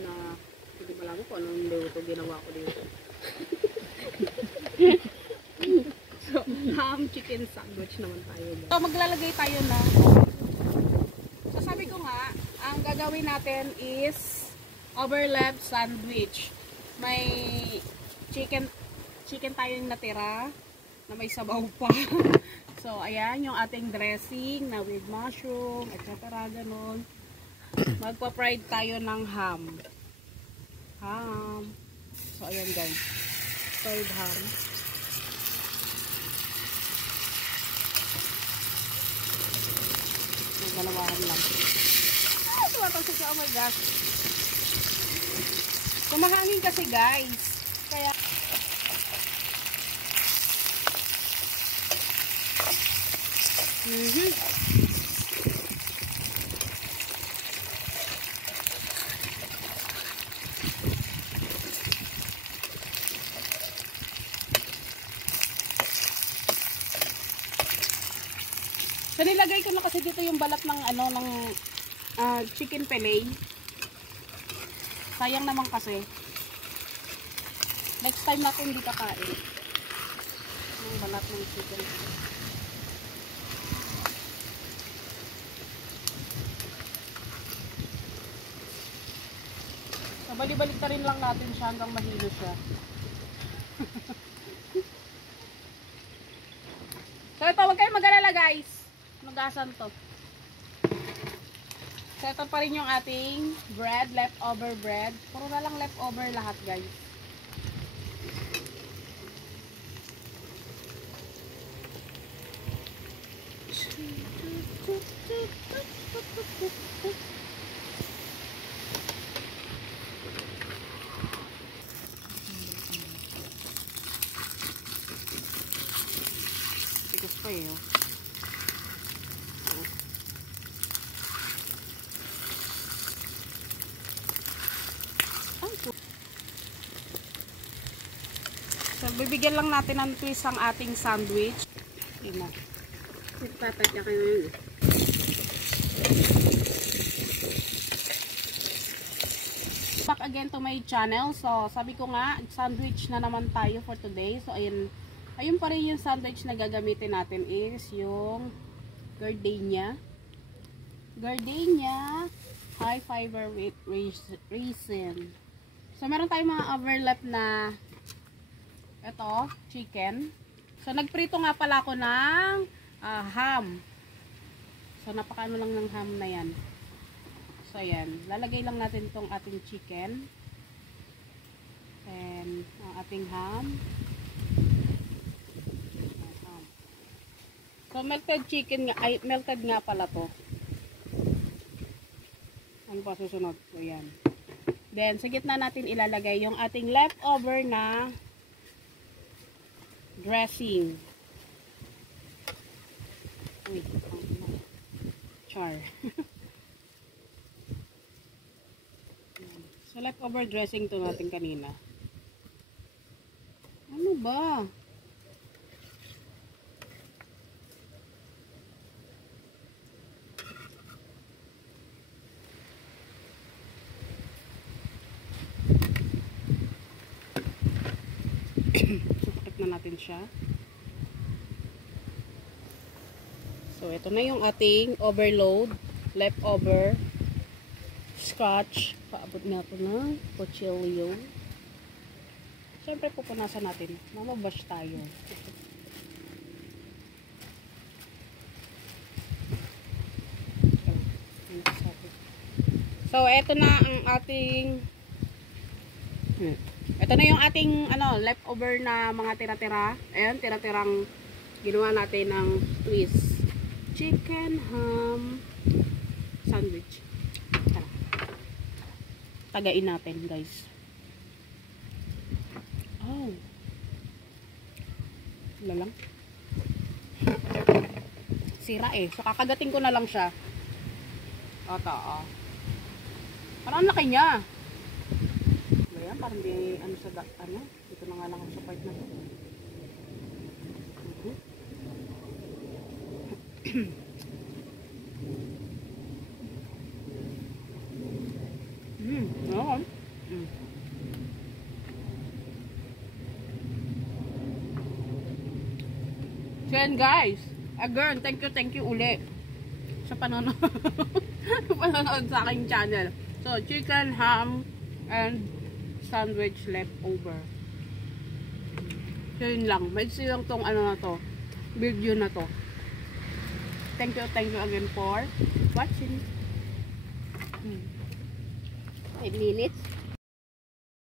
na hindi pa lang kung anong luto ginawa ko dito. So, ham chicken sandwich naman tayo. So, maglalagay tayo na. So, sabi ko nga, ang gagawin natin is overlap sandwich. May chicken tayo yung natira na may sabaw pa. So, ayan yung ating dressing na with mushroom, etc. Ganon. Magpa-fried tayo ng ham. So, ayan guys. Fried ham. Dalawahan lang. Tumatalsik siya. Oh my gosh. Kumahangin kasi guys. Kaya So, nilagay ko na kasi dito yung balat ng chicken fillet. Sayang naman kasi. Next time natin hindi kakain. Yung balat ng chicken fillet. So, balik-balik na rin lang natin siya hanggang mahilo siya. So, ito, huwag kayong mag-alala guys. Magasan to. So, ito pa rin yung ating bread, leftover bread. Puro na lang leftover lahat, guys. Tigas pa eh, oh. So, bibigyan lang natin ng twist ang ating sandwich. Ina. Nagpatatya kayo yun. Back again to my channel. So, sabi ko nga, sandwich na naman tayo for today. So, ayun pa rin yung sandwich na gagamitin natin is yung gardenia. Gardenia high fiber with raisin. So, meron tayong mga overlap na ito, chicken. So, nagprito nga pala ako ng ham. So, napakaano lang ng ham na yan. So, ayan. Lalagay lang natin itong ating chicken. And, ang ating ham. So, melted chicken nga, ay, melted nga pala to. Ano pa susunod? So, ayan. Then, sa gitna natin ilalagay yung ating leftover na dressing. Uy, char. So, leftover dressing to natin kanina. Ano ba? Sukot na natin siya. So, ito na yung ating overload, leftover, scotch. Paabot nga ito ng pochillo. Siyempre, pupunasan natin. Mamabash tayo. So, ito na ang ating ito na yung ating leftover na mga tira-tira. Ayan, tira-tirang ginawa natin ng twist. Chicken ham sandwich. Tara. Tagain natin, guys. Oh. Wala lang. Sira eh. So, kakagating ko na lang siya. Ito, oh. Parang ang laki niya. Ayan, parang di, dito na nga lang ang support na ito. Okay. So yan guys. Again, thank you uli sa panonood, panonood sa aking channel. So, chicken, ham, and sandwich leftover. So yun lang. May silang tong ano na to. Video na to. Thank you again for watching. 5 minutes.